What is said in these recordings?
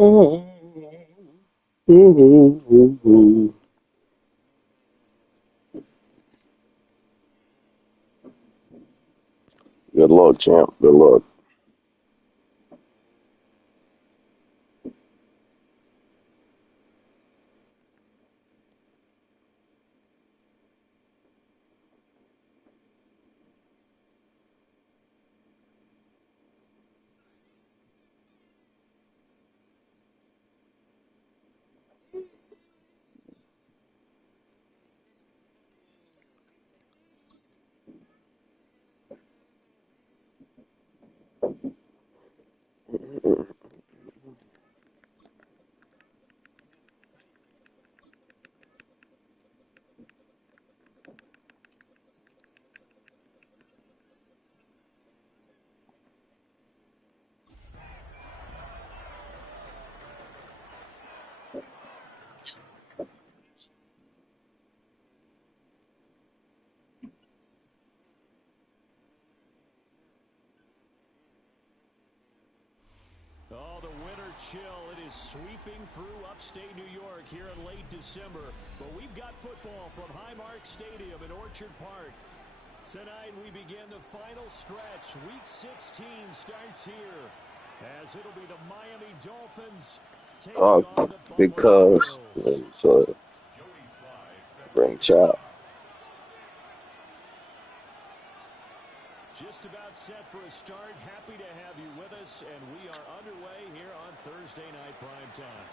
Good luck, champ. Good luck. Oh, the winter chill. It is sweeping through upstate New York here in late December. But we've got football from Highmark Stadium in Orchard Park. Tonight we begin the final stretch. Week 16 starts here as it'll be the Miami Dolphins taking on the Buffalo Because Bills. bring child. Just about set for a start. Happy to have you with us, and we are underway here on Thursday Night Prime Time.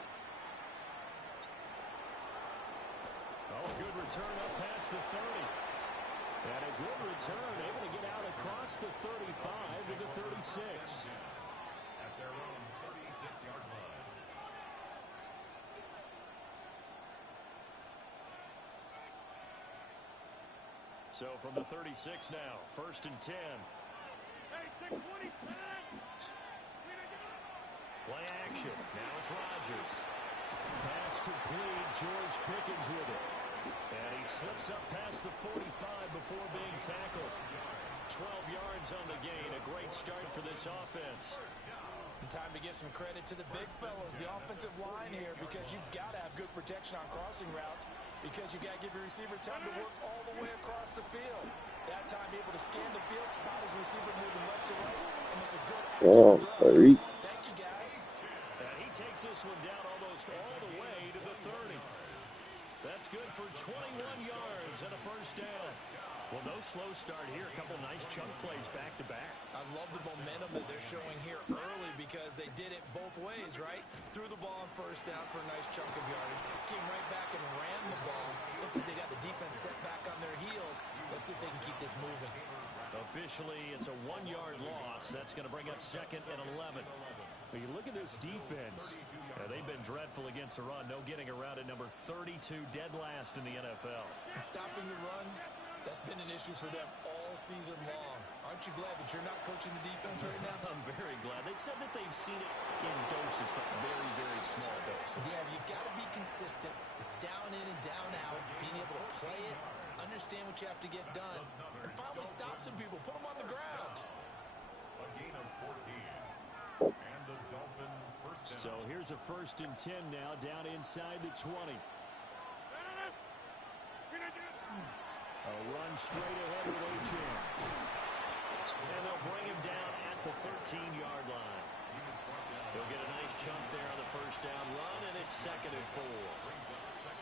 Oh, good return up past the 30. And a good return, able to get out across the 35 to the 36. At their own 36-yard line. So from the 36 now, 1st and 10. Play action. Now it's Rodgers. Pass complete. George Pickens with it. And he slips up past the 45 before being tackled. 12 yards on the gain. A great start for this offense. Time to give some credit to the big fellows, the offensive line here, because you've got to have good protection on crossing routes, because you've got to give your receiver time to work all the way across the field. That time able to scan the field, spot his receiver moving left to right, and make a good Oh, Tariq. Thank you, guys. And he takes this one down almost all the way to the 30. That's good for 21 yards and a first down. Well, no slow start here. A couple nice chunk plays back-to-back. I love the momentum that they're showing here early because they did it both ways, right? Threw the ball on first down for a nice chunk of yardage. Came right back and ran the ball. Looks like they got the defense set back on their heels. Let's see if they can keep this moving. Officially, it's a 1-yard loss. That's going to bring up 2nd and 11. But you look at this defense. They've been dreadful against the run. No getting around at number 32, dead last in the NFL. And stopping the run, that's been an issue for them all season long. Aren't you glad that you're not coaching the defense right now? I'm very glad. They said that they've seen it in doses, but very, very small doses. Yeah, you've got to be consistent. It's down in and down out. Being able to play it, understand what you have to get done, and finally stop some people. Put them on the ground. A gain of 14. And the Dolphin first down. So here's a 1st and 10 now, down inside the 20. A run straight ahead with Achane. And they'll bring him down at the 13-yard line. He'll get a nice chunk there on the first down run, and it's 2nd and 4.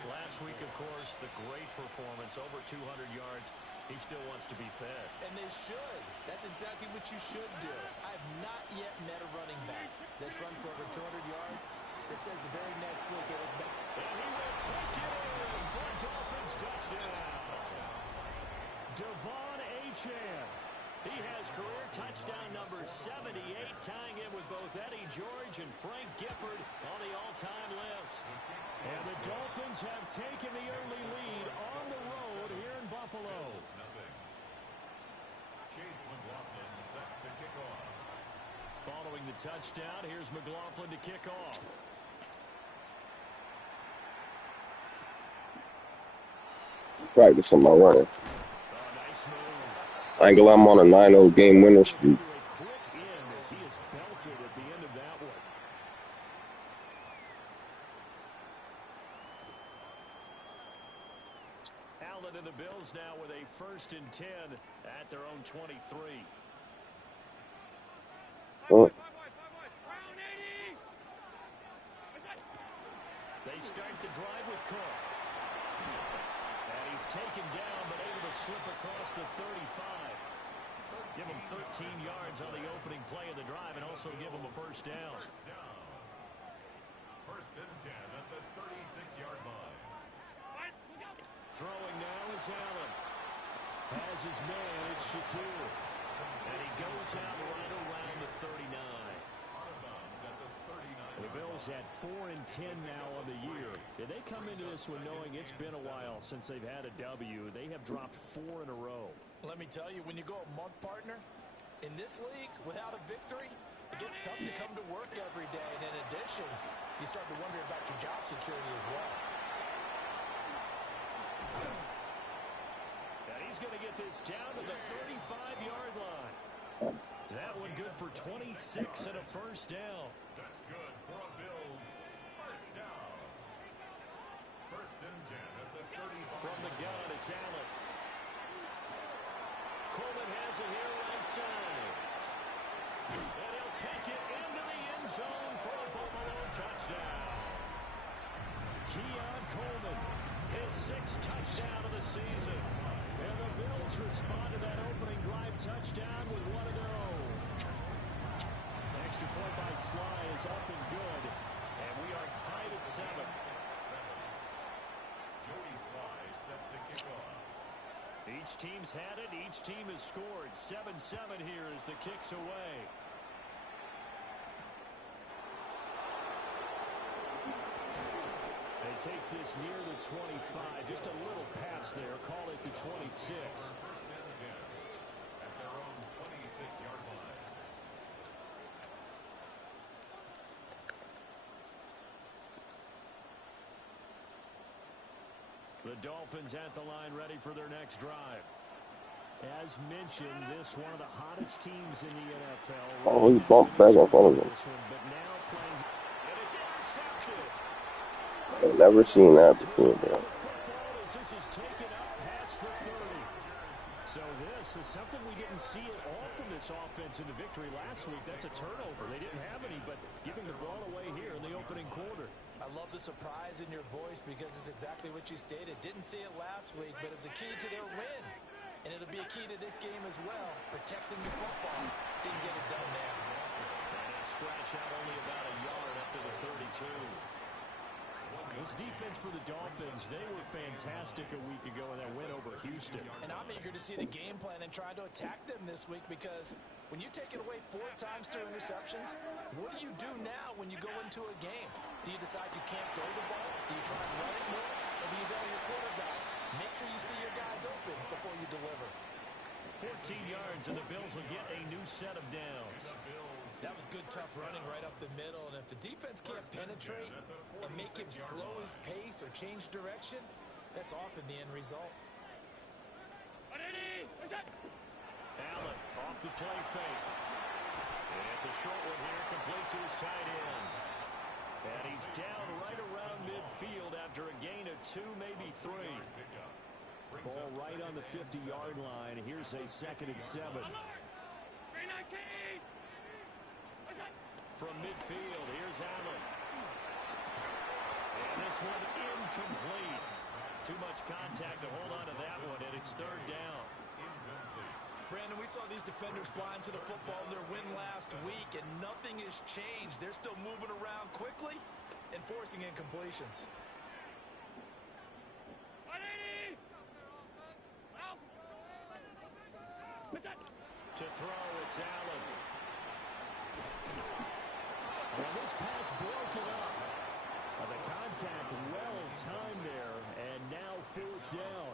Last week, of course, the great performance, over 200 yards. He still wants to be fed. And they should. That's exactly what you should do. I've not yet met a running back that's run for over 200 yards that says the very next week it was back. And he will take it in for a Dolphins touchdown. Devon Achane. He has career touchdown number 78, tying in with both Eddie George and Frank Gifford on the all-time list. And the Dolphins have taken the early lead on the road here in Buffalo. Chase McLaughlin set to kick off. Following the touchdown, here's McLaughlin to kick off. Practicing my running. Nice move. I ain't gonna lie, I'm on a 9-0 game winning streak. Quick in as he is belted at the end of that one. Allen and the Bills now with a 1st and 10 at their own 23. Oh, They start the drive with Cook. And he's taken down but able to slip across the 35. Give him 13 yards on the opening play of the drive and also give him a 1st down. 1st and 10 at the 36-yard line. Throwing now is Allen. Has his man, it's Shakur. And he goes out right around the 39. Out of bounds at the 39. The Bills had 4 and 10 now on the year. Did they come into this one knowing it's been a while since they've had a W? They have dropped 4 in a row. Let me tell you, when you go a month, partner, in this league, without a victory, it gets tough to come to work every day. And in addition, you start to wonder about your job security as well. And he's going to get this down to the 35-yard line. That one good for 26 and a 1st down. That's good for a Bills 1st down. 1st and 10 at the 35. From the gun, it's Allen. Coleman has it here right side. And he'll take it into the end zone for a Buffalo touchdown. Keon Coleman, his 6th touchdown of the season. And the Bills respond to that opening drive touchdown with one of their own. Extra point by Sly is up and good. And we are tied at 7. Jody Sly set to kick off. Each team's had it. Each team has scored. 7-7 here as the kick's away. He takes this near the 25. Just a little pass there. Call it the 26. 1st and 10 at their own 26-yard line. The Dolphins at the line ready for their next drive. As mentioned, this one of the hottest teams in the NFL. oh, he bumped back in front of him. But now playing, and it's intercepted. I've never seen that before, bro. This is taken up past the 30. So this is something we didn't see at all from this offense in the victory last week. That's a turnover. They didn't have any, but giving the ball away here in the opening quarter. I love the surprise in your voice because it's exactly what you stated. Didn't see it last week, but it was a key to their win. And it'll be a key to this game as well. Protecting the football. Didn't get it done there. And a scratch out only about a yard up to the 32. This defense for the Dolphins, they were fantastic a week ago in that win over Houston. And I'm eager to see the game plan and try to attack them this week because when you take it away 4 times through interceptions, what do you do now when you go into a game? Do you decide you can't throw the ball? Do you try and run it more? Or do you tell your quarterback, make sure you see your guys open before you deliver? 14 yards, and the Bills will get a new set of downs. That was good, tough running right up the middle. And if the defense can't penetrate and make him slow his pace or change direction, that's often the end result. Allen off the play fake. And it's a short one here, complete to his tight end. And he's down right around midfield after a gain of 2, maybe 3. Ball right on the 50-yard line. Here's a 2nd and 7. From midfield, here's Allen. And this one incomplete. Too much contact to hold on to that one, and it's 3rd down. Brandon, we saw these defenders flying to the football in their win last week, and nothing has changed. They're still moving around quickly and forcing incompletions. To throw, it's Allen. And this pass broken up. The contact well timed there, and now 4th down.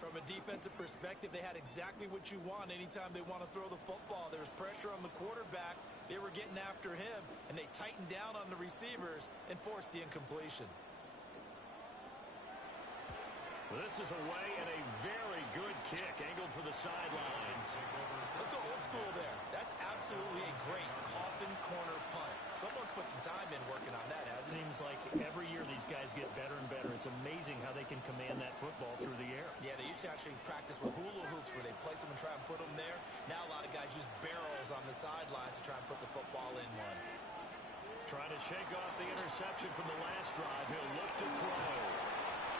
From a defensive perspective, they had exactly what you want anytime they want to throw the football. There was pressure on the quarterback. They were getting after him, and they tightened down on the receivers and forced the incompletion. This is away and a very good kick angled for the sidelines. Let's go old school there. That's absolutely a great coffin corner punt. Someone's put some time in working on that, hasn't it? Seems like every year these guys get better and better. It's amazing how they can command that football through the air. Yeah, they used to actually practice with hula hoops where they place them and try and put them there. Now a lot of guys use barrels on the sidelines to try and put the football in one. Trying to shake off the interception from the last drive. He'll look to throw.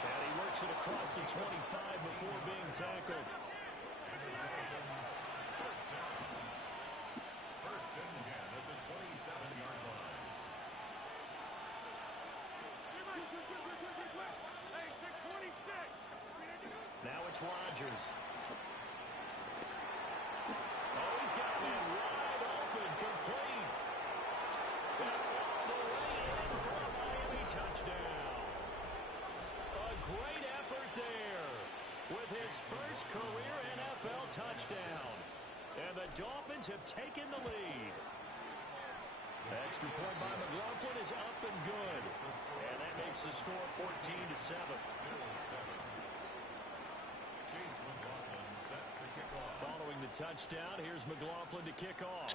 And he works it across the 25 before being tackled. First and 10 at the 27-yard line. Now it's Rodgers. Oh, he's got a man wide open, complete. And all the way in for a Miami touchdown. A great effort there with his first career NFL touchdown. And the Dolphins have taken the lead. Extra point by McLaughlin is up and good. And that makes the score 14-7. Chase McLaughlin set to kick off. Following the touchdown, here's McLaughlin to kick off.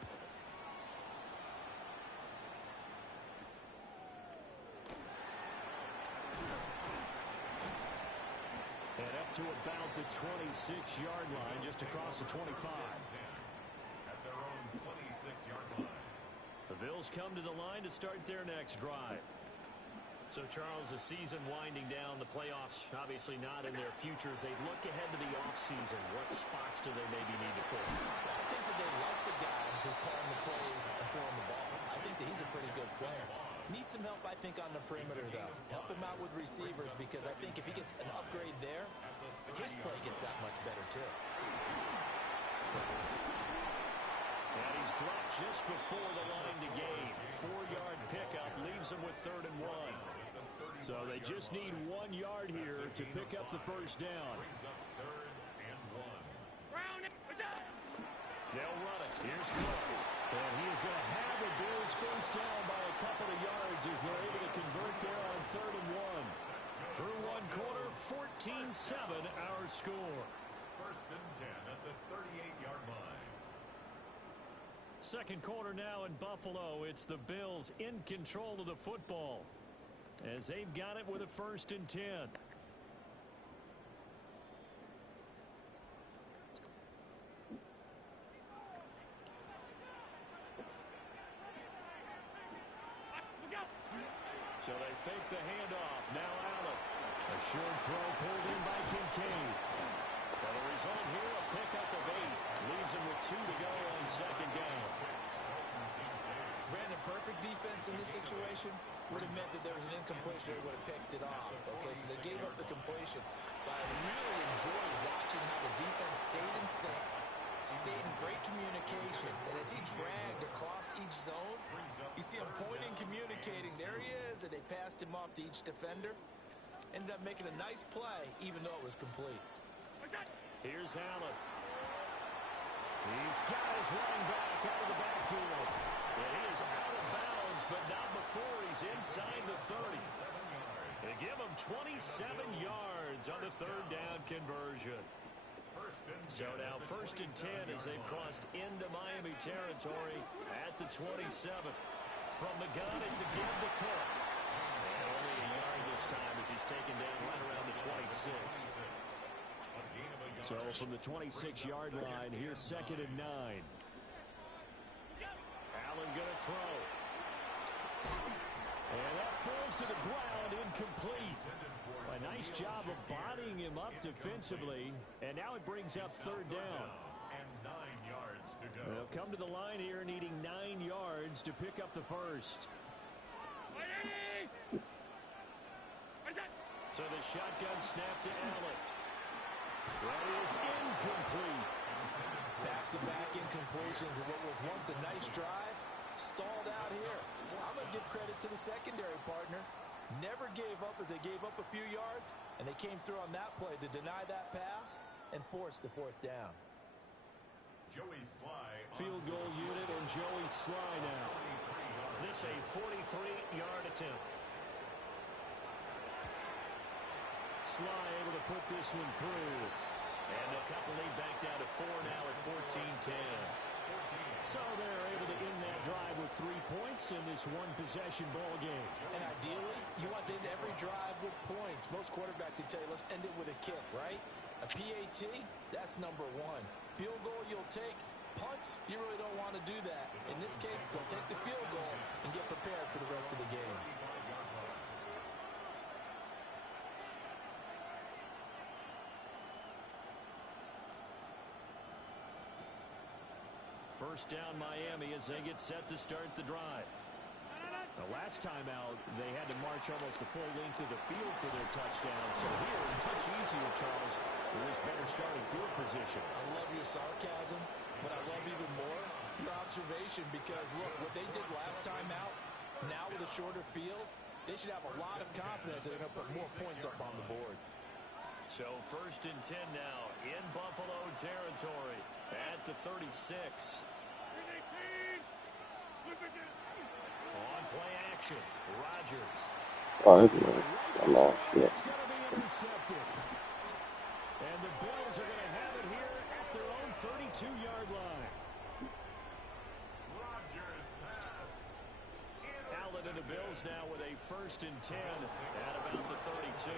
And up to about the 26-yard line, just across the 25. At their own 26-yard line. The Bills come to the line to start their next drive. So, Charles, the season winding down, the playoffs obviously not in their future. As they look ahead to the offseason, what spots do they maybe need to fill? Well, I think that they like the guy who's calling the plays and throwing the ball. I think that he's a pretty good player. Needs some help, I think, on the perimeter, though. Help him out with receivers, because I think if he gets an upgrade there, his play gets that much better, too. And he's dropped just before the line to gain. 4-yard pickup leaves him with 3rd and 1. So they just need 1 yard here to pick up the first down. Brings up 3rd and 1. They'll run it. Here's Cook. And he is going to have the Bills first down by a couple of yards as they're able to convert there on 3rd and 1. Through one quarter, 14-7 our score. First and 10 at the 38-yard line. Second quarter now in Buffalo. It's the Bills in control of the football as they've got it with a 1st and 10. So they fake the handoff. Now Allen. A short throw pulled in by Kincaid. Well, the result here, a pickup of 8. Leaves him with 2 to go on 2nd down. Brandon, perfect defense in this situation would have meant that there was an incompletion. They would have picked it off. Okay, so they gave up the completion. But I really enjoyed watching how the defense stayed in sync, stayed in great communication. And as he dragged across each zone, you see him pointing, communicating. There he is, and they passed him off to each defender. Ended up making a nice play, even though it was complete. Here's Allen. He's got his running back out of the backfield. And he is out of bounds, but not before he's inside the 30. They give him 27 yards on the 3rd down conversion. So now 1st and 10 as they've crossed into Miami territory at the 27. From the gun, it's a give to Cook. And only a yard this time as he's taken down right around the 26. So from the 26-yard line, here's 2nd and 9. Allen going to throw. And that falls to the ground, incomplete. A nice job of bodying him up defensively. And now it brings up 3rd down. And 9 yards to go. They'll come to the line here needing 9 yards to pick up the first. So the shotgun snap to Allen. That is incomplete. Back-to-back incompletions of what was once a nice drive. Stalled out here. I'm going to give credit to the secondary partner. Never gave up as they gave up a few yards, and they came through on that play to deny that pass and force the 4th down. Joey Sly. Field goal unit and Joey Sly now. This a 43-yard attempt. Sly able to put this one through. And they'll cut the lead back down to 4 now at 14-10. So they're able to end that drive with 3 points in this one-possession ball game. And ideally, you want to end every drive with points. Most quarterbacks would tell you, let's end it with a kick, right? A PAT, that's number 1. Field goal you'll take. Punts, you really don't want to do that. In this case, they'll take the field goal and get prepared for the rest of the game. First down Miami as they get set to start the drive. The last time out, they had to march almost the full length of the field for their touchdown. So here, much easier, Charles, with this better starting field position. I love your sarcasm, but I love even more your observation because, look, what they did last time out, now with a shorter field, they should have a lot of confidence that they're going to put more points up on the board. So first and 10 now in Buffalo territory at the 36. On play action, Rodgers. Oh, that's nice. I'm off. Yeah. It's going to be intercepted. And the Bills are going to have it here at their own 32-yard line. Rodgers pass. Allen and the Bills now with a first and 10 at about the 32.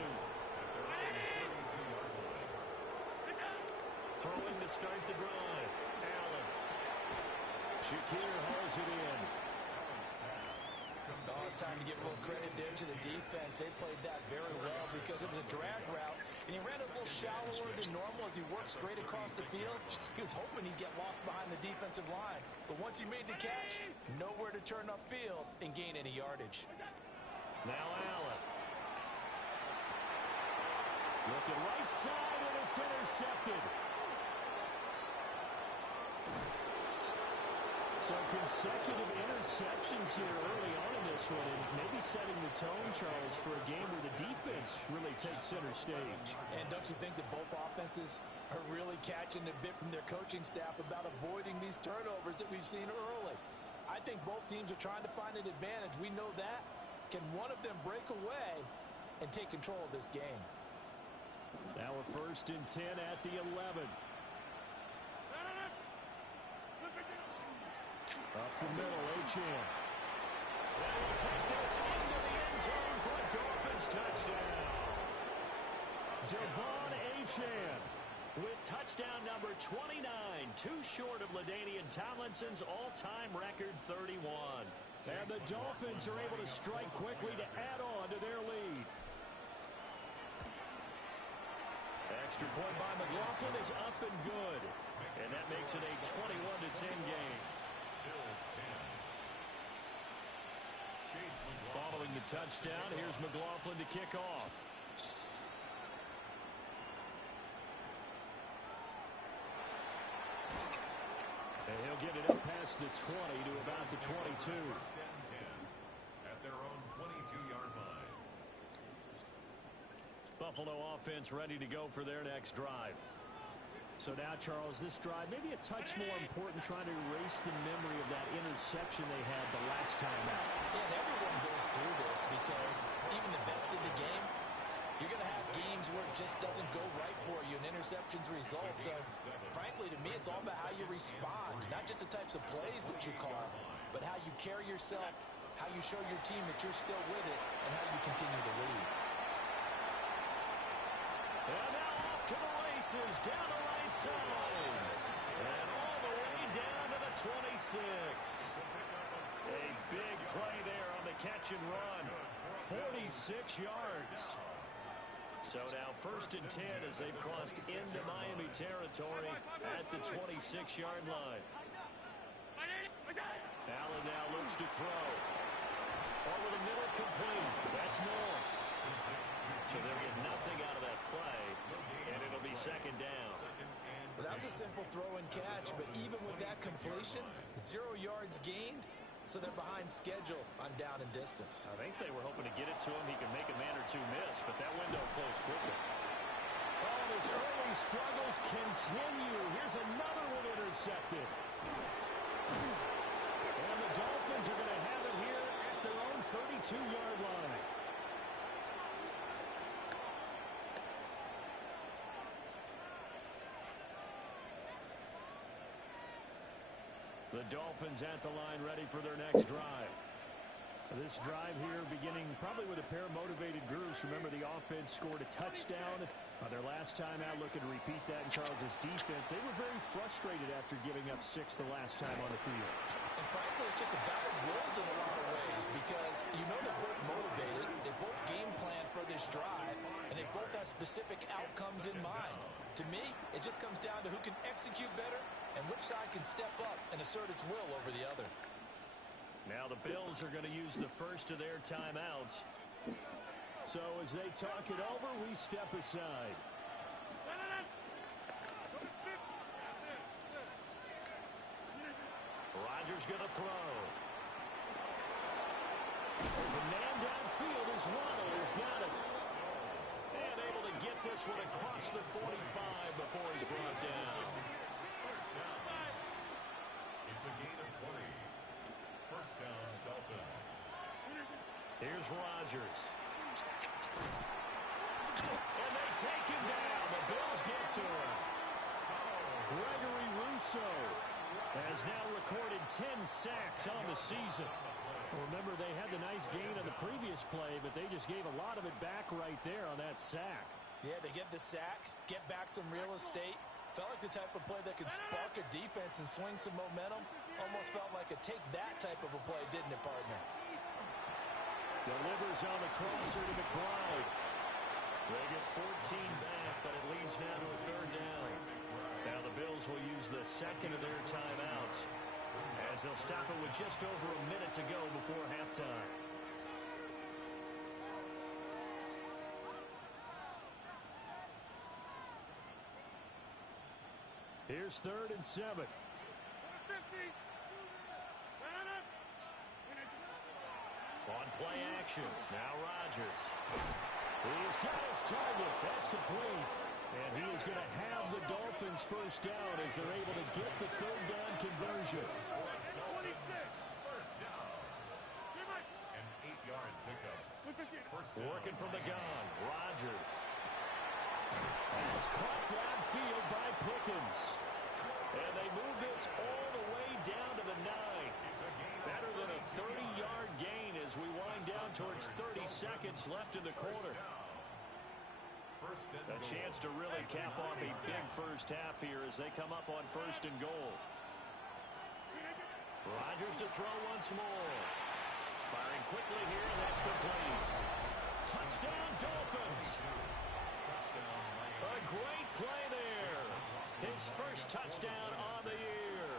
Throwing to start the drive. Allen. Shakir hauls it in. Oh, it's time to give a little credit there to the defense. They played that very well because it was a drag route, and he ran a little shallower than normal as he worked straight across the field. He was hoping he'd get lost behind the defensive line, but once he made the catch, nowhere to turn upfield and gain any yardage. Now Allen. Looking right side, and it's intercepted. So consecutive interceptions here early on in this one, and maybe setting the tone, Charles, for a game where the defense really takes center stage. And don't you think that both offenses are really catching a bit from their coaching staff about avoiding these turnovers that we've seen early? I think both teams are trying to find an advantage. We know that. Can one of them break away and take control of this game? Now a first and 10 at the 11. Up the middle, Achane. And he'll take this into the end zone for a Dolphins touchdown. Devon Achane with touchdown number 29, too short of LaDainian Tomlinson's all-time record 31. And the Dolphins are able to strike quickly to add on to their lead. Extra point by McLaughlin is up and good. And that makes it a 21-10 game. Following the touchdown, here's McLaughlin to kick off. And he'll get it up past the 20 to about the 22. At their own 22-yard line. Buffalo offense ready to go for their next drive. So now, Charles, this drive maybe a touch more important, trying to erase the memory of that interception they had the last time out. Yeah, and everyone goes through this because even the best in the game, you're going to have games where it just doesn't go right for you and interceptions result. So, frankly, to me, it's all about how you respond, not just the types of plays that you call, but how you carry yourself, how you show your team that you're still with it, and how you continue to lead. And now off to the races, down the right side. And all the way down to the 26. A big play there on the catch and run. 46 yards. So now first and 10 as they've crossed into Miami territory at the 26-yard line. Allen now looks to throw. Over the middle, complete. That's Moore. So they'll get nothing out of that play, and it'll be second down. Well, that was a simple throw and catch, but even with that completion, 0 yards gained, so they're behind schedule on down and distance. I think they were hoping to get it to him. He could make a man or two miss, but that window closed quickly. Oh, and his early struggles continue. Here's another one intercepted. And the Dolphins are going to have it here at their own 32-yard line. The Dolphins at the line ready for their next drive. This drive here beginning probably with a pair of motivated groups. Remember, the offense scored a touchdown their last time out. Looking to repeat that in Charles's defense. They were very frustrated after giving up 6 the last time on the field. And frankly, it's just a battle of wills in a lot of ways because you know they're both motivated. They both game plan for this drive, and they both have specific outcomes in mind. To me, it just comes down to who can execute better and which side can step up and assert its will over the other. Now the Bills are going to use the first of their timeouts. So as they talk it over, we step aside. Rodgers going to throw. The man downfield is Waddle. He's got it. And able to get this one across the 45 before he's brought down. First down. It's a gain of 20. First down, Dolphins. Here's Rodgers. And they take him down. The Bills get to him. Gregory Rousseau has now recorded 10 sacks on the season. Remember, they had the nice gain on the previous play, but they just gave a lot of it back right there on that sack. Yeah, they get the sack, get back some real estate. Felt like the type of play that could spark a defense and swing some momentum. Almost felt like a take-that type of a play, didn't it, partner? Delivers on the crosser to McBride. They get 14 back, but it leads now to a third down. Now the Bills will use the second of their timeouts as they'll stop it with just over a minute to go before halftime. Here's 3rd and 7. On play action, now Rodgers. He's got his target. That's complete. And he is going to have the Dolphins first down as they're able to get the third down conversion. First down. An 8-yard pickup. First down. Working from the gun, Rodgers. That's caught downfield by Pickens. And they move this all the way down to the 9. Better than a 30-yard gain as we wind down towards 30 seconds left in the quarter. A chance to really cap off a big first half here as they come up on 1st and goal. Rodgers to throw once more. Firing quickly here, and that's complete. Touchdown, Dolphins. A great play there. His first touchdown on the year.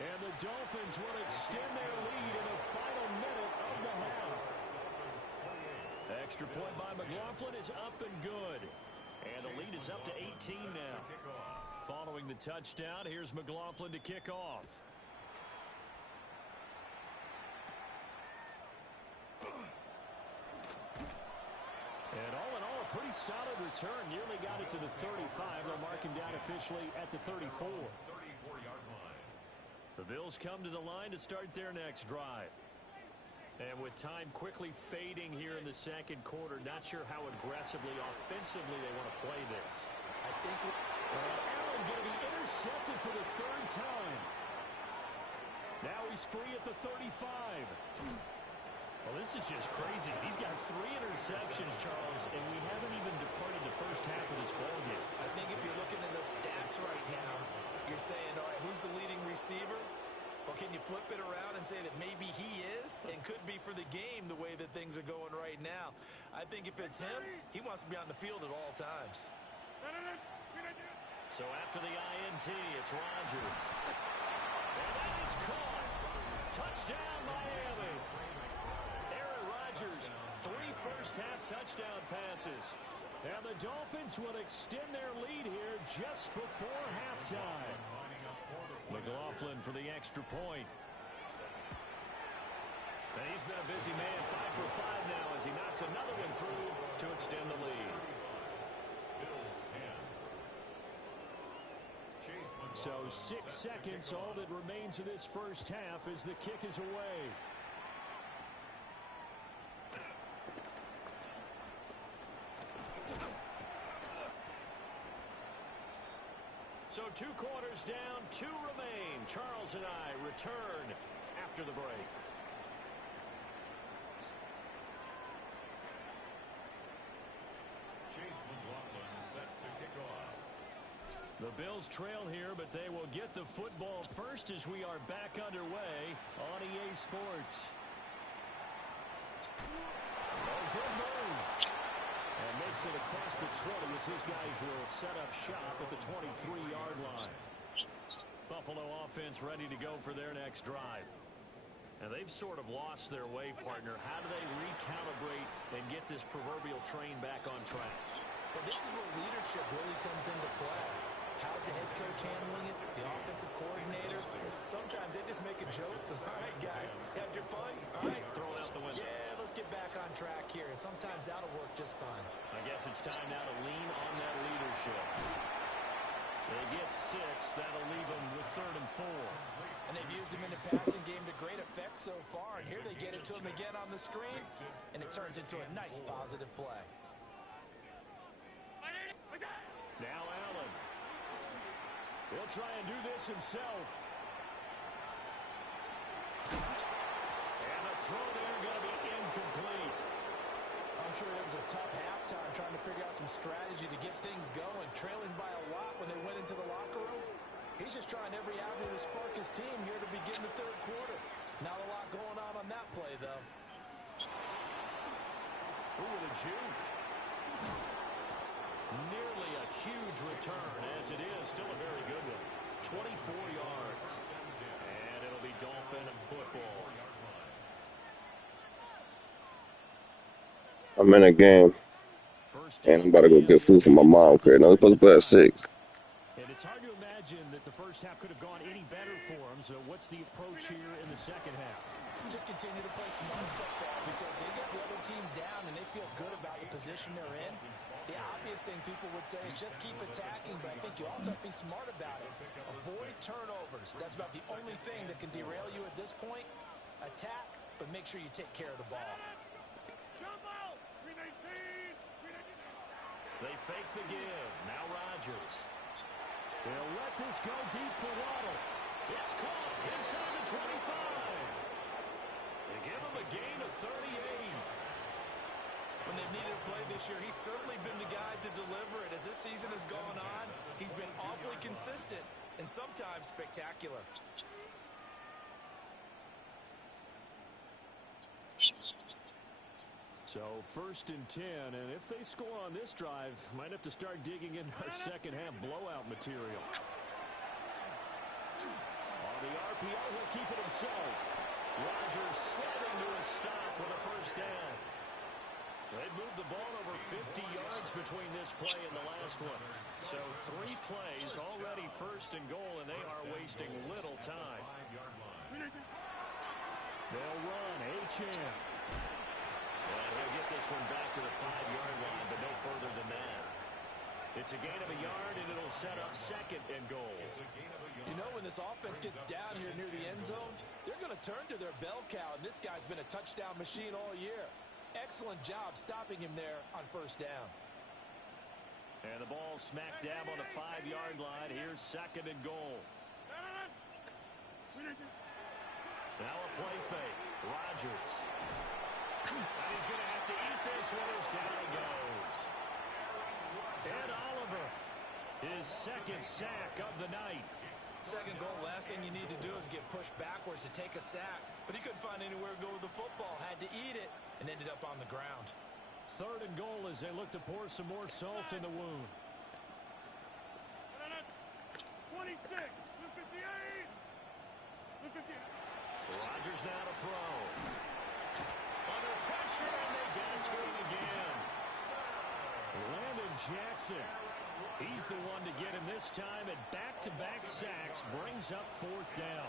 And the Dolphins will extend their lead in the final minute of the half. Extra point by McLaughlin is up and good. And the lead is up to 18 now. Following the touchdown, here's McLaughlin to kick off. And all in all, a pretty solid return. Nearly got it to the 35. They'll mark him down officially at the 34. 34-yard line. The Bills come to the line to start their next drive. And with time quickly fading here in the second quarter, not sure how aggressively, offensively they want to play this. I think Allen going to be intercepted for the 3rd time. Now he's free at the 35. Well, this is just crazy. He's got 3 interceptions, Charles, and we haven't even departed the first half of this ballgame. I think if you're looking at the stats right now, you're saying, all right, who's the leading receiver? Well, can you flip it around and say that maybe he is and could be for the game the way that things are going right now? I think if it's him, he wants to be on the field at all times. So after the INT, it's Rodgers. And that is caught. Touchdown, Miami. Aaron Rodgers, 3 first-half touchdown passes. And the Dolphins will extend their lead here just before halftime. McLaughlin for the extra point. And he's been a busy man, 5 for 5 now as he knocks another one through to extend the lead. So 6 seconds, all that remains of this first half as the kick is away. So 2 quarters down, 2 remain. Charles and I return after the break. The Bills trail here, but they will get the football first as we are back underway on EA Sports. Oh, good move. And makes it across the 20 as his guys will set up shop at the 23-yard line. Buffalo offense ready to go for their next drive. And they've sort of lost their way, partner. How do they recalibrate and get this proverbial train back on track? Well, this is where leadership really comes into play. How's the head coach handling it? The offensive coordinator? Sometimes they just make a joke. All right, guys, had your fun? All right, throw it out the window. Yeah, let's get back on track here. And sometimes that'll work just fine. I guess it's time now to lean on that leadership. They get 6. That'll leave them with 3rd and 4. And they've used him in the passing game to great effect so far. And here they get it to him again on the screen. And it turns into a nice positive play. Now Allen. He'll try and do this himself. And the throw there going to be incomplete. I'm sure it was a tough halftime trying to figure out some strategy to get things going, trailing by a lot when they went into the locker room. He's just trying every avenue to spark his team here to begin the 3rd quarter. Not a lot going on that play, though. Ooh, with a juke. Nearly a huge return, as it is. Still a very good one. 24 yards. And it'll be Dolphin football. I'm in a game, and I'm about to go get food from my mom. Okay, now they're supposed to play at 6. And it's hard to imagine that the first half could have gone any better for them. So what's the approach here in the second half? Just continue to play smart football because they get the other team down and they feel good about the position they're in. The obvious thing people would say is just keep attacking, but I think you also have to be smart about it. Avoid turnovers. That's about the only thing that can derail you at this point. Attack, but make sure you take care of the ball. They fake the give. Now Rodgers. They'll let this go deep for Waddle. It's caught inside the 25. They give him a gain of 38. When they've needed a play this year, he's certainly been the guy to deliver it. As this season has gone on, he's been awfully consistent and sometimes spectacular. So 1st and 10, and if they score on this drive, might have to start digging in our second half blowout material. On the RPO, he'll keep it himself. Rodgers sliding to a stop with a 1st down. They've moved the ball over 50 yards between this play and the last one. So 3 plays, already 1st and goal, and they are wasting little time. They'll run, Achane. And he'll get this one back to the 5-yard line, but no further than that. It's a gain of a yard, and it'll set up 2nd and goal. You know, when this offense gets down here near the end zone, they're going to turn to their bell cow, and this guy's been a touchdown machine all year. Excellent job stopping him there on 1st down. And the ball smack dab on the 5-yard line. Here's 2nd and goal. Now a play fake. Rodgers. And he's going to have to eat this one as down he goes. And Oliver, his 2nd sack of the night. 2nd goal, last thing you need to do is get pushed backwards to take a sack. But he couldn't find anywhere to go with the football. Had to eat it and ended up on the ground. 3rd and goal as they look to pour some more salt in the wound. 26, 58. Rodgers now to throw. Under pressure, and they get it to him again. Landon Jackson. He's the one to get him this time, and back-to-back sacks brings up 4th down.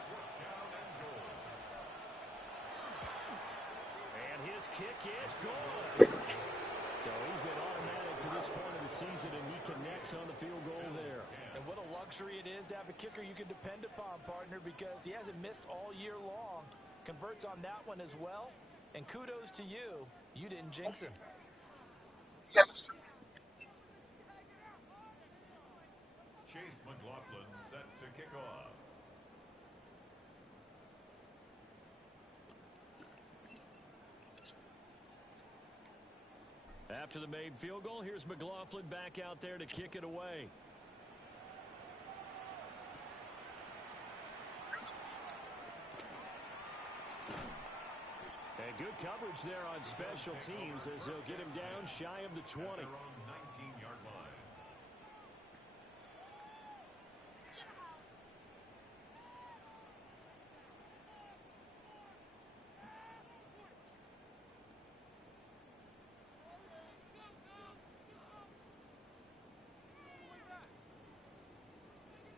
And his kick is good. So he's been automatic to this point of the season, and he connects on the field goal there. And what a luxury it is to have a kicker you can depend upon, partner, because he hasn't missed all year long. Converts on that one as well. And kudos to you. You didn't jinx him. Chase McLaughlin After the made field goal, here's McLaughlin back out there to kick it away. And good coverage there on special teams as they'll get him down shy of the 20. They're on 19-yard line.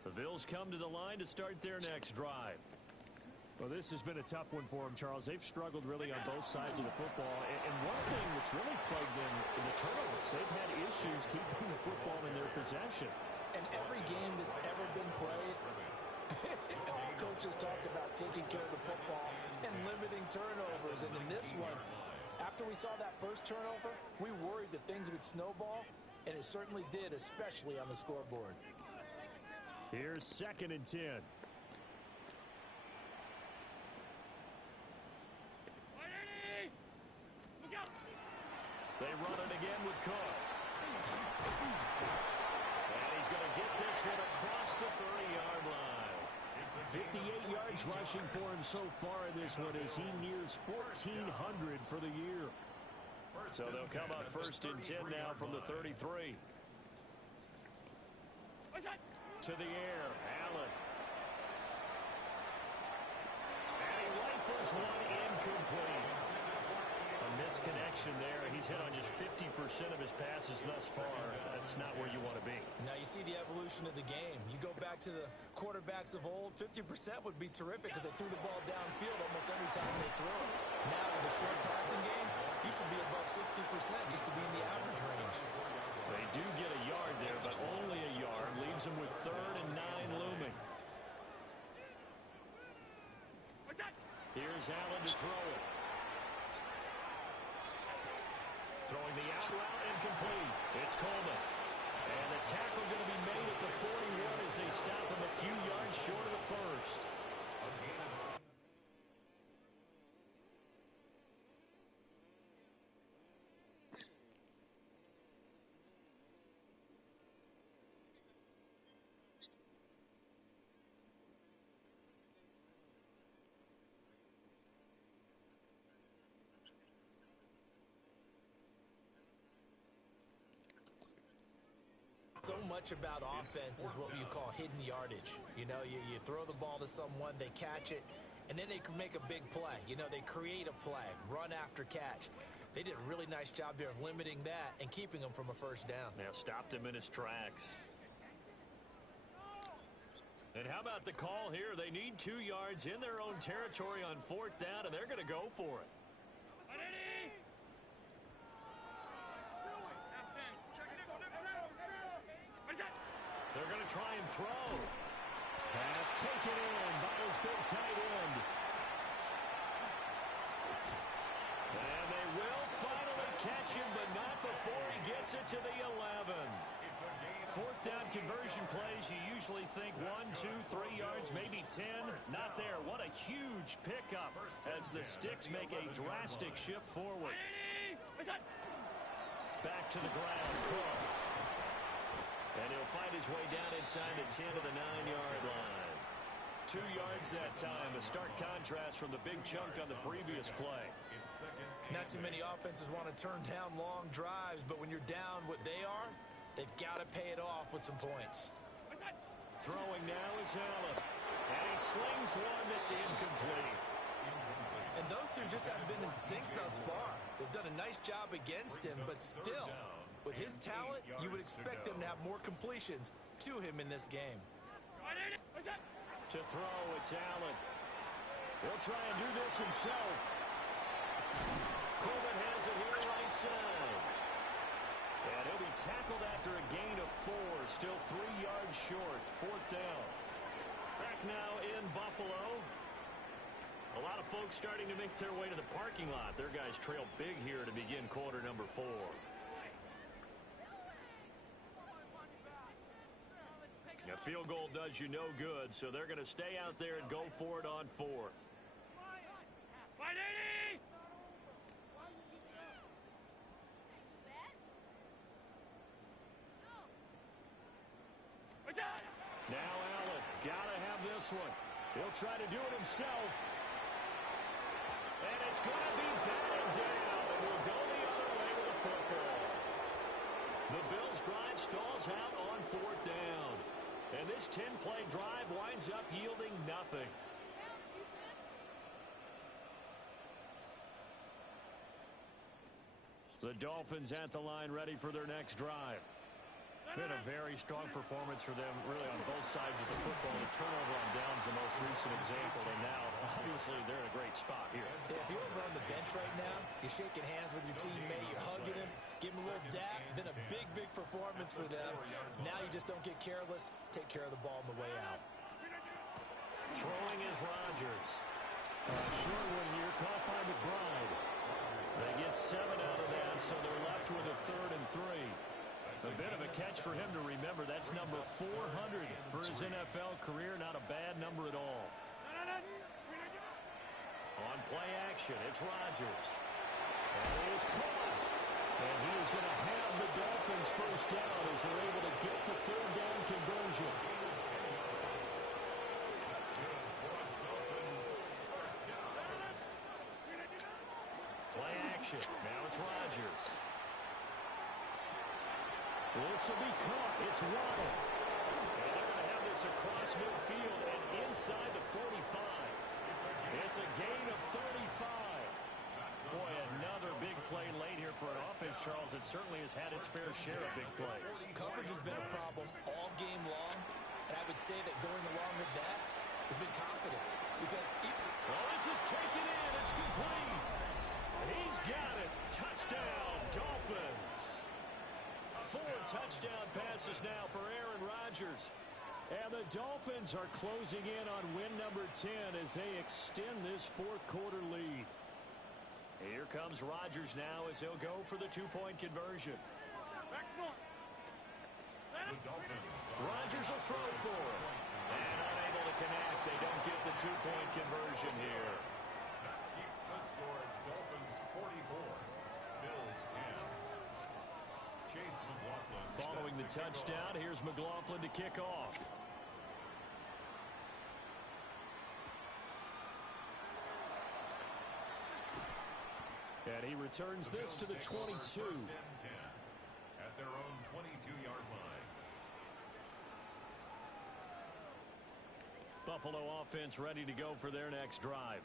The Bills come to the line to start their next drive. Well, this has been a tough one for them, Charles. They've struggled really on both sides of the football. And one thing that's really plagued them in the turnovers, they've had issues keeping the football in their possession. And every game that's ever been played, all coaches talk about taking care of the football and limiting turnovers. And in this one, after we saw that first turnover, we worried that things would snowball, and it certainly did, especially on the scoreboard. Here's 2nd and 10. They run it again with Cook. And he's going to get this one across the 30-yard line. 58 yards rushing for him so far in this one as he nears 1,400 for the year. So they'll come up 1st and 10 now from the 33. To the air, Allen. And he rifles one incomplete. A misconnection there. He's hit on just 50% of his passes thus far. That's not where you want to be. Now you see the evolution of the game. You go back to the quarterbacks of old, 50% would be terrific because they threw the ball downfield almost every time they threw it. Now with a short passing game, you should be above 60% just to be in the average range. They do get a yard there, but only a yard. Leaves them with 3rd and 9 looming. Here's Allen to throw it. Throwing the out route incomplete. It's Coleman. And the tackle going to be made at the 41 as they stop him a few yards short of the first. So much about offense is what you call hidden yardage. You know, you throw the ball to someone, they catch it, and then they can make a big play. You know, they create a play, run after catch. They did a really nice job there of limiting that and keeping him from a first down. Now stopped him in his tracks. And how about the call here? They need 2 yards in their own territory on 4th down, and they're going to go for it. They're going to try and throw. Pass taken in by his big tight end. And they will finally catch him, but not before he gets it to the 11. 4th down conversion plays, you usually think 1, 2, 3 yards, maybe 10. Not there. What a huge pickup as the Sticks make a drastic shift forward. Back to the ground, Cook. And he'll fight his way down inside the 10 of the 9-yard line. 2 yards that time, a stark contrast from the big chunk on the previous play. Not too many offenses want to turn down long drives, but when you're down what they are, they've got to pay it off with some points. Throwing now is Allen. And he slings one that's incomplete. And those two just haven't been in sync thus far. They've done a nice job against him, but still, with his talent, you would expect them to have more completions to him in this game. To throw, it's Allen. He'll try and do this himself. Coleman has it here right side. And he'll be tackled after a gain of 4, still 3 yards short, 4th down. Back now in Buffalo. A lot of folks starting to make their way to the parking lot. Their guys trail big here to begin quarter number 4. A field goal does you no good, so they're going to stay out there and go for it on 4th. this one. He'll try to do it himself. And it's going to be batted down. And we'll go the other way with the football. The Bills' drive stalls out on 4th down. And this 10-play drive winds up yielding nothing. The Dolphins at the line, ready for their next drive. Been a very strong performance for them, really, on both sides of the football. The turnover on downs the most recent example, and now, obviously, they're in a great spot here. Yeah, if you're over on the bench right now, you're shaking hands with your teammate, you're hugging him, giving him a little dap. Been a big, big performance for them. Now you just don't get careless. Take care of the ball on the way out. Throwing is Rodgers. Short one here, caught by McBride. They get 7 out of that, so they're left with a 3rd and 3. A bit of a catch for him to remember. That's number 400 for his NFL career. Not a bad number at all. On play action, it's Rodgers. And he is caught. And he is going to have the Dolphins first down as they're able to get the 3rd down conversion. Play action. Now it's Rodgers. This will be caught. It's Waddle. And they're going to have this across midfield and inside the 45. It's a gain of 35. Boy, another big play late here for an offense, Charles. It certainly has had its fair share of big plays. Coverage has been a problem all game long, and I would say that going along with that has been confidence. Because this is taken in. It's complete. He's got it. Touchdown, Dolphins. 4 touchdown passes now for Aaron Rodgers. And the Dolphins are closing in on win number 10 as they extend this 4th quarter lead. Here comes Rodgers now as he'll go for the 2-point conversion. Rodgers will throw for it. And unable to connect. They don't get the 2-point conversion here. That keeps the score. Dolphins 44, Bills 10. Chase McLaughlin. Following the touchdown, here's McLaughlin to kick off. And he returns this to the 22. At their own 22-yard line. Buffalo offense ready to go for their next drive.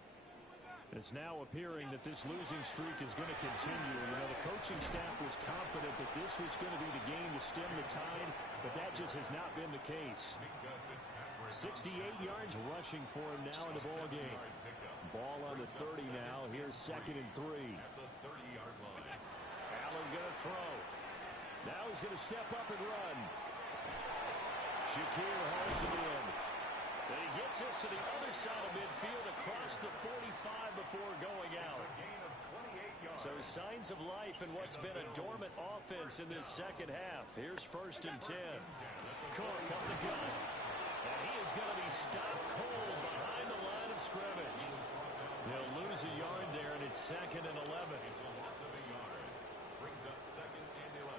It's now appearing that this losing streak is going to continue. You know, the coaching staff was confident that this was going to be the game to stem the tide, but that just has not been the case. 68 yards rushing for him now in the ball game. Ball on the 30 now. Here's 2nd and 3. Allen going to throw. Now he's going to step up and run. Shakir hauls it in. And he gets this to the other side of midfield across the 45 before going out. So signs of life in what's been a dormant offense in this second half. Here's 1st and 10. Cork up the gun. And he is going to be stopped cold behind the line of scrimmage. They'll lose a yard there, and it's 2nd and 11. It's a loss of a yard. Brings up 2nd and 11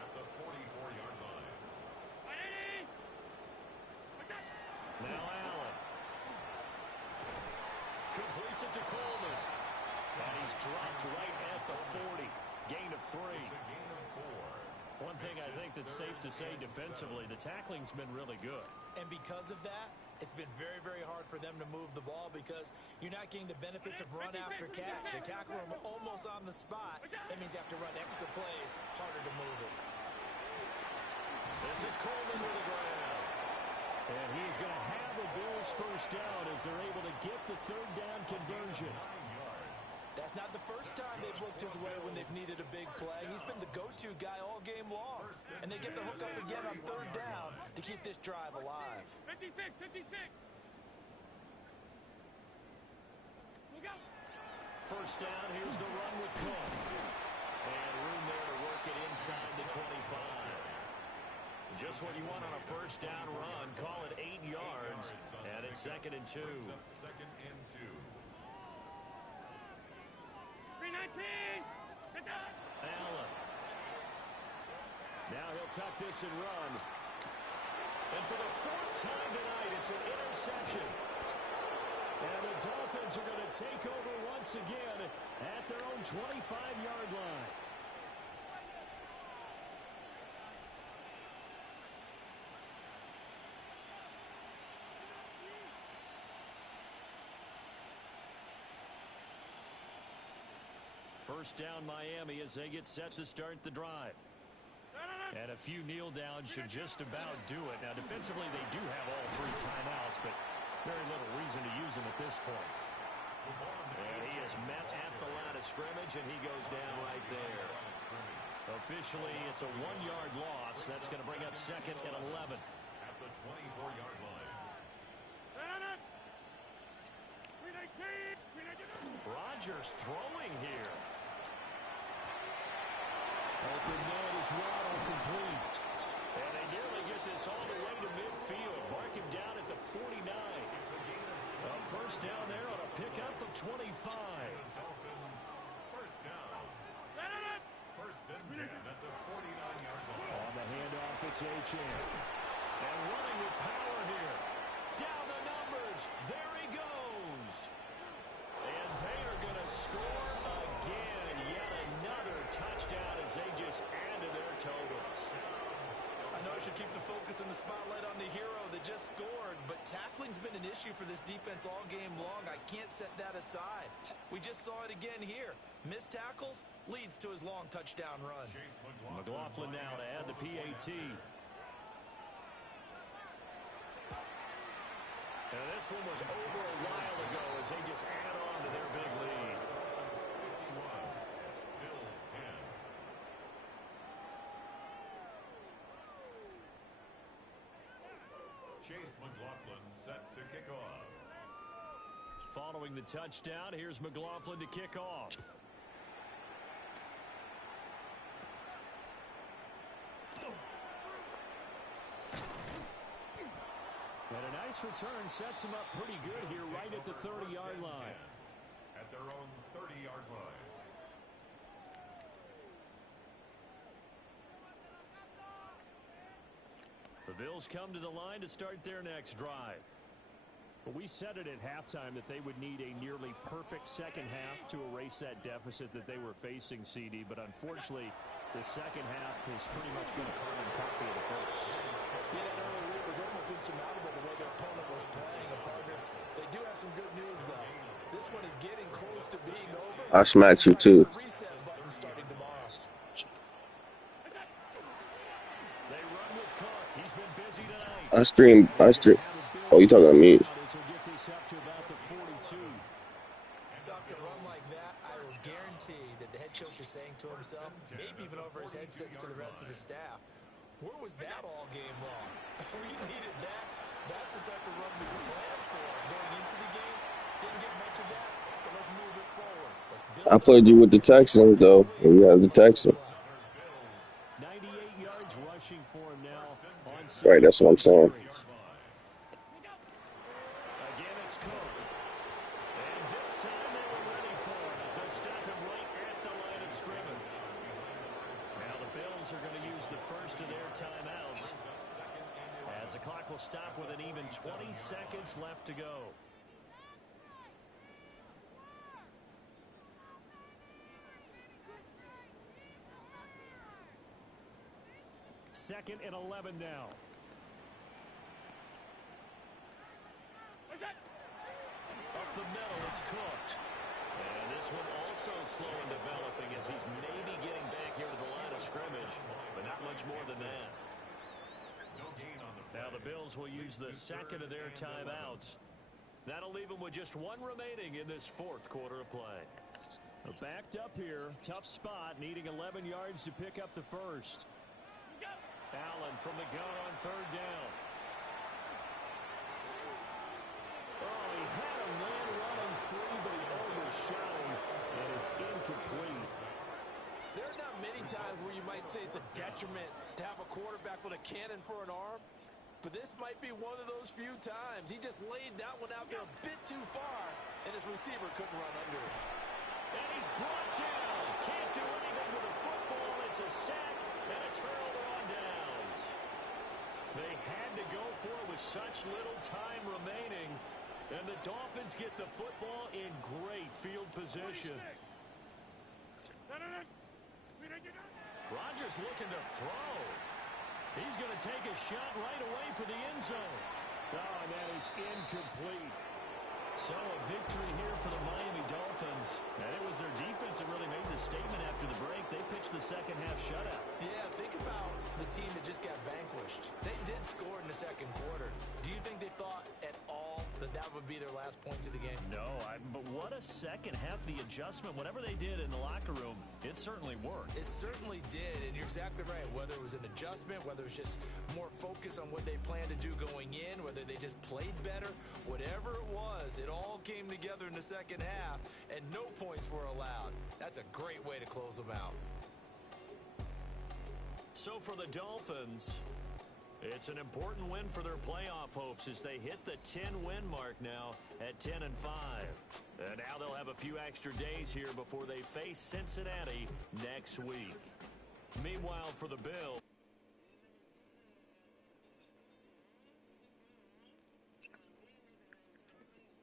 at the 44-yard line. Now Allen. Completes it to Coleman. And he's dropped right at the 40. Gain of 3. It's a gain of 4. One thing I think that's safe to say defensively, the tackling's been really good. And because of that, it's been very, very hard for them to move the ball because you're not getting the benefits of run after catch. They tackle them almost on the spot. That means you have to run extra plays, harder to move it. This is Coleman with the ground. And he's going to have the Bills first down as they're able to get the 3rd down conversion. That's not the first time they've looked his way when they've needed a big play. He's been the go-to guy all game long. And they get the hook up again on 3rd down to keep this drive alive. 56. Look out. First down, here's the run with Cook. And room there to work it inside the 25. Just what you want on a first down run. Call it 8 yards. And it's 2nd and 2. 2nd and 2. 319. Allen. Now he'll tuck this and run. And for the fourth time tonight, it's an interception. And the Dolphins are going to take over once again at their own 25-yard line. First down Miami as they get set to start the drive. And a few kneel downs should just about do it. Now defensively they do have all three timeouts, but very little reason to use them at this point. And he is met at the line of scrimmage and he goes down right there. Officially it's a 1-yard loss. That's going to bring up second and 11. At the 24-yard line. Rodgers throwing here. Open man is Waddle complete. And they nearly get this all the way to midfield. Mark him down at the 49. A first down there on a pickup of 25. Dolphins, first down. First and 10 at the 49-yard line. On the handoff, it's Achane. And running with power here. Down the numbers. There he goes. And they are going to score again. Yet another touchdown as they just add to their totals. I know I should keep the focus and the spotlight on the hero that just scored, but tackling's been an issue for this defense all game long. I can't set that aside. We just saw it again here. Missed tackles leads to his long touchdown run. McLaughlin now to add the PAT. And this one was over a while ago as they just add on to their big lead. Bills 10. Chase McLaughlin set to kick off. Following the touchdown, here's McLaughlin to kick off. And a nice return sets him up pretty good here right at the 30-yard line. At their own 30-yard line. The Bills come to the line to start their next drive. But we said it at halftime that they would need a nearly perfect second half to erase that deficit that they were facing, CD. But unfortunately, the second half has pretty much been a carbon copy of the first. Yeah, that early lead was almost insurmountable the way their opponent was playing, a partner. They do have some good news, though. This one is getting close to being over. I smacked you too. Reset button starting tomorrow. They run with Cook. He's been busy tonight. I stream. Oh, you talking to me? Suck a run like that, I will guarantee that the head coach is saying to himself, maybe even over his headsets to the rest of the staff, where was that all game long? We needed that. That's the type of run we planned for going into the game. Didn't get much of that, but let's move it forward. Let's build I played you with the Texans though. And you have the Texans. 98 yards rushing for him now on Right, that's what I'm saying. Again, it's Cook. And this time they were ready for him as they stop him right at the line of scrimmage. Now the Bills are going to use the first of their timeouts as the clock will stop with an even 20 seconds left to go. Second and 11 now. Up the middle, it's Cook. And this one also slow in developing as he's maybe getting back here to the line of scrimmage, but not much more than that. Now the Bills will use the second of their timeouts. That'll leave them with just one remaining in this fourth quarter of play. Backed up here, tough spot, needing 11 yards to pick up the first. Allen from the gun on third down. Oh, he had a man running free, but he overshot him, and it's incomplete. There are not many times where you might say it's a detriment to have a quarterback with a cannon for an arm, but this might be one of those few times. He just laid that one out there a bit too far, and his receiver couldn't run under it. And he's brought down. Can't do anything with a football. It's a sack and a turnover on downs. They had to go such little time remaining. And the Dolphins get the football in great field position. Rodgers looking to throw. He's going to take a shot right away for the end zone. Oh, and that is incomplete. So a victory here for the Miami Dolphins. And it was their defense that really made the statement after the break. They pitched the second half shutout. Yeah, think about the team that just got vanquished. They did score in the second quarter. Do you think they thought at all that that would be their last points of the game? No, but what a second half. The adjustment, whatever they did in the locker room, it certainly worked. It certainly did, and you're exactly right. Whether it was an adjustment, whether it was just more focus on what they planned to do going in, whether they just played better, whatever it was, it all came together in the second half, and no points were allowed. That's a great way to close them out. So for the Dolphins, it's an important win for their playoff hopes as they hit the 10-win mark now at 10-5. And now they'll have a few extra days here before they face Cincinnati next week. Meanwhile, for the Bills,